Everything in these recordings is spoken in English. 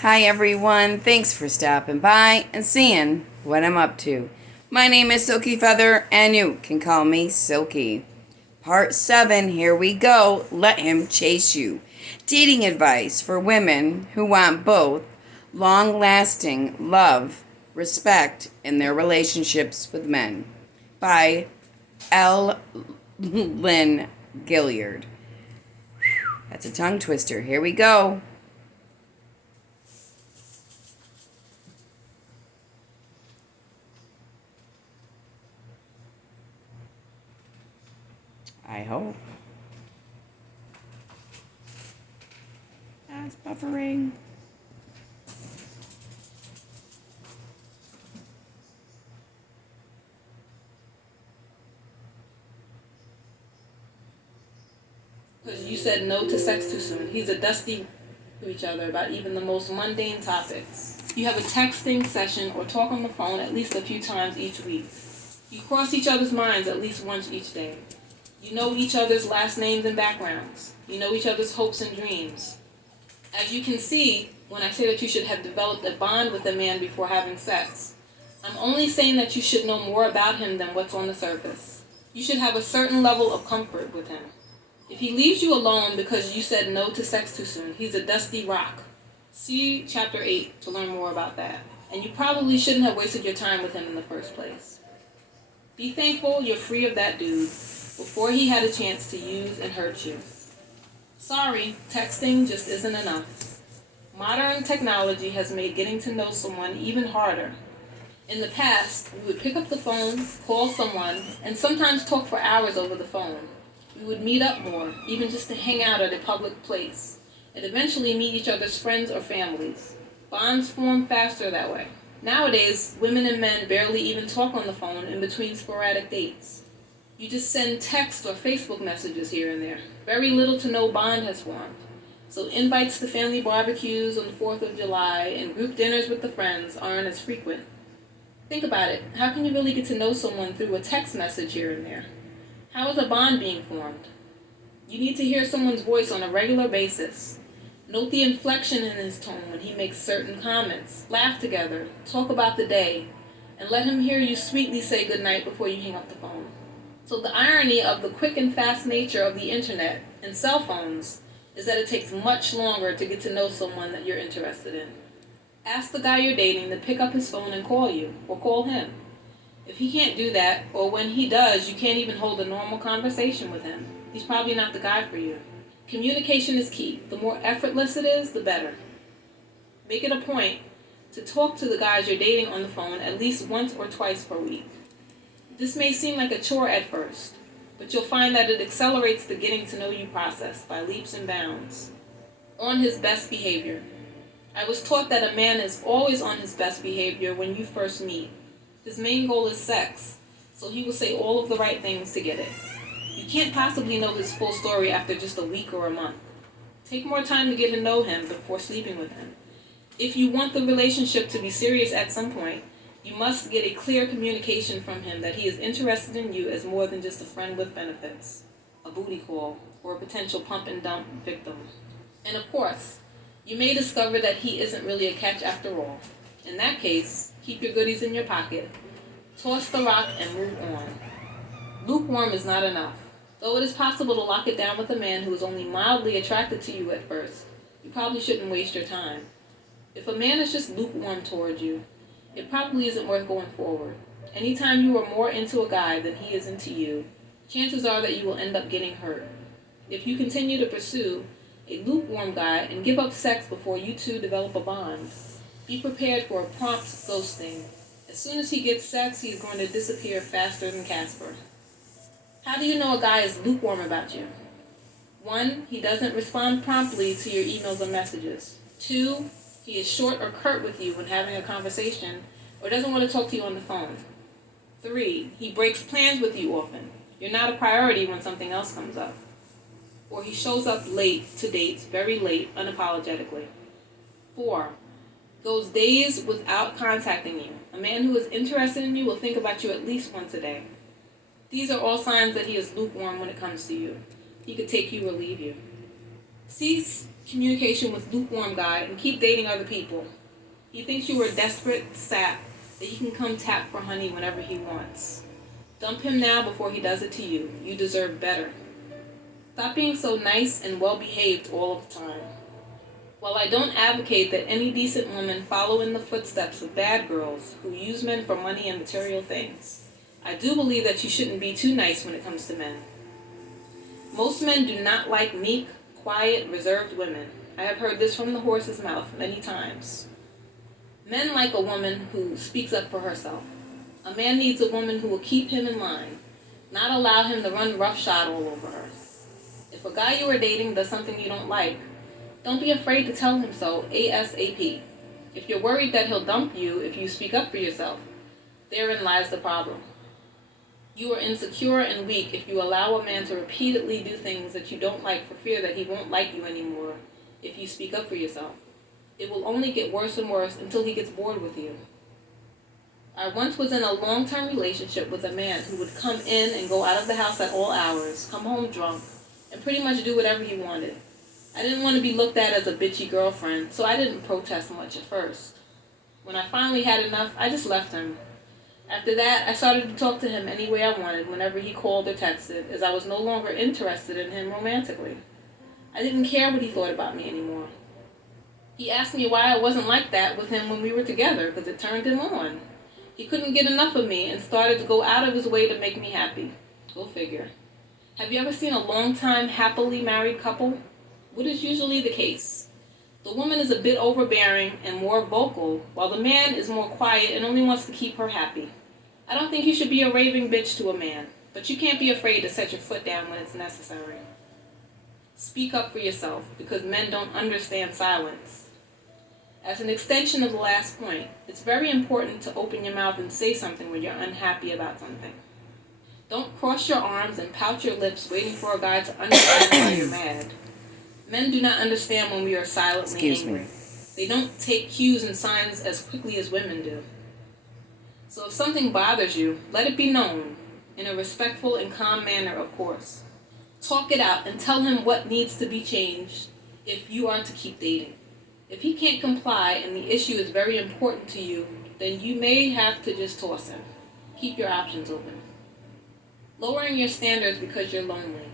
Hi everyone, thanks for stopping by and seeing what I'm up to. My name is Silky Feather and you can call me Silky. Part 7, here we go. Let him chase you. Dating advice for women who want both long-lasting love, respect in their relationships with men. By L. Lynn Gilliard. That's a tongue twister. Here we go. I hope. That's buffering. Because you said no to sex too soon. He's a dusty to each other about even the most mundane topics. You have a texting session or talk on the phone at least a few times each week. You cross each other's minds at least once each day. You know each other's last names and backgrounds. You know each other's hopes and dreams. As you can see, when I say that you should have developed a bond with a man before having sex, I'm only saying that you should know more about him than what's on the surface. You should have a certain level of comfort with him. If he leaves you alone because you said no to sex too soon, he's a dusty rock. See Chapter 8 to learn more about that. And you probably shouldn't have wasted your time with him in the first place. Be thankful you're free of that dude before he had a chance to use and hurt you. Sorry, texting just isn't enough. Modern technology has made getting to know someone even harder. In the past, we would pick up the phone, call someone, and sometimes talk for hours over the phone. We would meet up more, even just to hang out at a public place, and eventually meet each other's friends or families. Bonds form faster that way. Nowadays, women and men barely even talk on the phone in between sporadic dates. You just send text or Facebook messages here and there. Very little to no bond has formed. So invites to family barbecues on the 4th of July and group dinners with the friends aren't as frequent. Think about it. How can you really get to know someone through a text message here and there? How is a bond being formed? You need to hear someone's voice on a regular basis. Note the inflection in his tone when he makes certain comments. Laugh together, talk about the day, and let him hear you sweetly say goodnight before you hang up the phone. So the irony of the quick and fast nature of the internet and cell phones is that it takes much longer to get to know someone that you're interested in. Ask the guy you're dating to pick up his phone and call you, or call him. If he can't do that, or when he does, you can't even hold a normal conversation with him, he's probably not the guy for you. Communication is key. The more effortless it is, the better. Make it a point to talk to the guys you're dating on the phone at least once or twice per week. This may seem like a chore at first, but you'll find that it accelerates the getting to know you process by leaps and bounds. On his best behavior. I was taught that a man is always on his best behavior when you first meet. His main goal is sex, so he will say all of the right things to get it. You can't possibly know his full story after just a week or a month. Take more time to get to know him before sleeping with him. If you want the relationship to be serious at some point, you must get a clear communication from him that he is interested in you as more than just a friend with benefits, a booty call, or a potential pump and dump victim. And of course, you may discover that he isn't really a catch after all. In that case, keep your goodies in your pocket, toss the rock, and move on. Lukewarm is not enough. Though it is possible to lock it down with a man who is only mildly attracted to you at first, you probably shouldn't waste your time. If a man is just lukewarm toward you, it probably isn't worth going forward. Anytime you are more into a guy than he is into you, chances are that you will end up getting hurt. If you continue to pursue a lukewarm guy and give up sex before you two develop a bond, be prepared for a prompt ghosting. As soon as he gets sex, he is going to disappear faster than Casper. How do you know a guy is lukewarm about you? 1. He doesn't respond promptly to your emails or messages. 2. He is short or curt with you when having a conversation or doesn't want to talk to you on the phone. 3. He breaks plans with you often. You're not a priority when something else comes up. Or he shows up late to dates, very late, unapologetically. 4. Goes days without contacting you. A man who is interested in you will think about you at least once a day. These are all signs that he is lukewarm when it comes to you. He could take you or leave you. See communication with lukewarm guy and keep dating other people. He thinks you are a desperate sap that he can come tap for honey whenever he wants. Dump him now before he does it to you. You deserve better. Stop being so nice and well-behaved all of the time. While I don't advocate that any decent woman follow in the footsteps of bad girls who use men for money and material things, I do believe that you shouldn't be too nice when it comes to men. Most men do not like meek, quiet, reserved women. I have heard this from the horse's mouth many times. Men like a woman who speaks up for herself. A man needs a woman who will keep him in line, not allow him to run roughshod all over her. If a guy you are dating does something you don't like, don't be afraid to tell him so ASAP. If you're worried that he'll dump you if you speak up for yourself, therein lies the problem. You are insecure and weak if you allow a man to repeatedly do things that you don't like for fear that he won't like you anymore if you speak up for yourself. It will only get worse and worse until he gets bored with you. I once was in a long-term relationship with a man who would come in and go out of the house at all hours, come home drunk, and pretty much do whatever he wanted. I didn't want to be looked at as a bitchy girlfriend, so I didn't protest much at first. When I finally had enough, I just left him. After that, I started to talk to him any way I wanted whenever he called or texted, as I was no longer interested in him romantically. I didn't care what he thought about me anymore. He asked me why I wasn't like that with him when we were together, because it turned him on. He couldn't get enough of me and started to go out of his way to make me happy. Go figure. Have you ever seen a long-time, happily married couple? What is usually the case? The woman is a bit overbearing and more vocal, while the man is more quiet and only wants to keep her happy. I don't think you should be a raving bitch to a man, but you can't be afraid to set your foot down when it's necessary. Speak up for yourself, because men don't understand silence. As an extension of the last point, it's very important to open your mouth and say something when you're unhappy about something. Don't cross your arms and pout your lips waiting for a guy to understand why you're mad. Men do not understand when we are silently angry. They don't take cues and signs as quickly as women do. So if something bothers you, let it be known, in a respectful and calm manner, of course. Talk it out and tell him what needs to be changed if you are to keep dating. If he can't comply and the issue is very important to you, then you may have to just toss him. Keep your options open. Lowering your standards because you're lonely.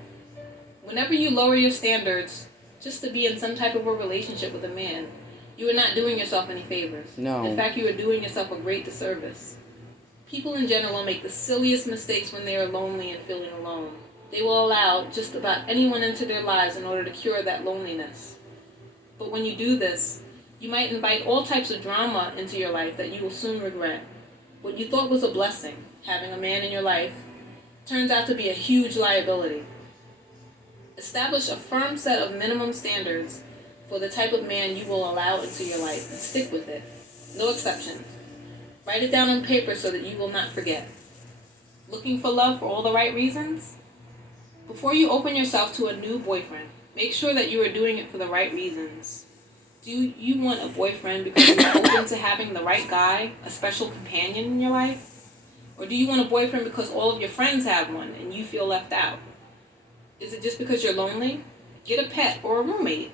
Whenever you lower your standards just to be in some type of a relationship with a man, you are not doing yourself any favors. No. In fact, you are doing yourself a great disservice. People in general make the silliest mistakes when they are lonely and feeling alone. They will allow just about anyone into their lives in order to cure that loneliness. But when you do this, you might invite all types of drama into your life that you will soon regret. What you thought was a blessing, having a man in your life, turns out to be a huge liability. Establish a firm set of minimum standards for the type of man you will allow into your life and stick with it. No exceptions. Write it down on paper so that you will not forget. Looking for love for all the right reasons? Before you open yourself to a new boyfriend, make sure that you are doing it for the right reasons. Do you want a boyfriend because you're open to having the right guy, a special companion in your life? Or do you want a boyfriend because all of your friends have one and you feel left out? Is it just because you're lonely? Get a pet or a roommate.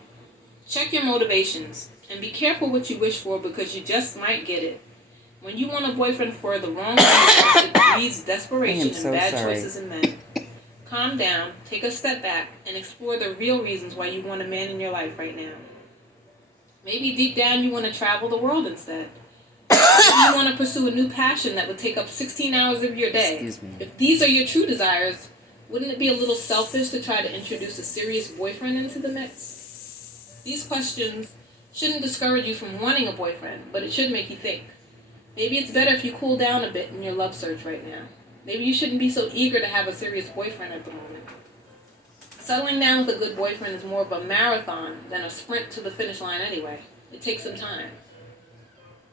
Check your motivations and be careful what you wish for because you just might get it. When you want a boyfriend for the wrong reasons, it breeds desperation and bad choices in men. Calm down, take a step back, and explore the real reasons why you want a man in your life right now. Maybe deep down you want to travel the world instead. Maybe you want to pursue a new passion that would take up 16 hours of your day. If these are your true desires, wouldn't it be a little selfish to try to introduce a serious boyfriend into the mix? These questions shouldn't discourage you from wanting a boyfriend, but it should make you think. Maybe it's better if you cool down a bit in your love search right now. Maybe you shouldn't be so eager to have a serious boyfriend at the moment. Settling down with a good boyfriend is more of a marathon than a sprint to the finish line anyway. It takes some time.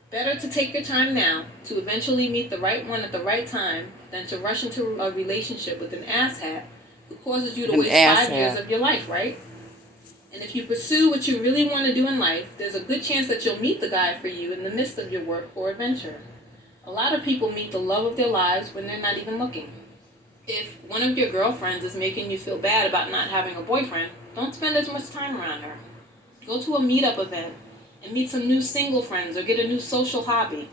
Better to take your time now to eventually meet the right one at the right time than to rush into a relationship with an asshat who causes you to waste 5 years of your life, right? And if you pursue what you really want to do in life, there's a good chance that you'll meet the guy for you in the midst of your work or adventure. A lot of people meet the love of their lives when they're not even looking. If one of your girlfriends is making you feel bad about not having a boyfriend, don't spend as much time around her. Go to a meetup event and meet some new single friends or get a new social hobby.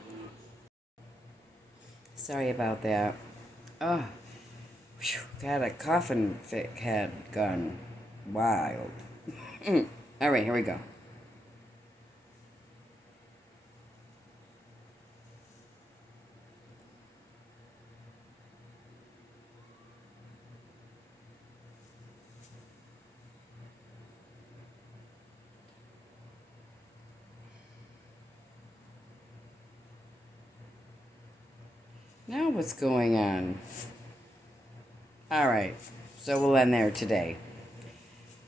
Sorry about that. Oh, whew, God, a coffin fit had gone wild. All right, here we go. Now what's going on? All right, so we'll end there today.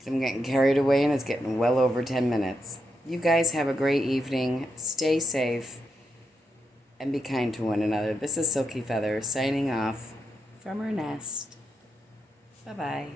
I'm getting carried away and it's getting well over 10 minutes. You guys have a great evening. Stay safe and be kind to one another. This is Silky Feather signing off from her nest. Bye-bye.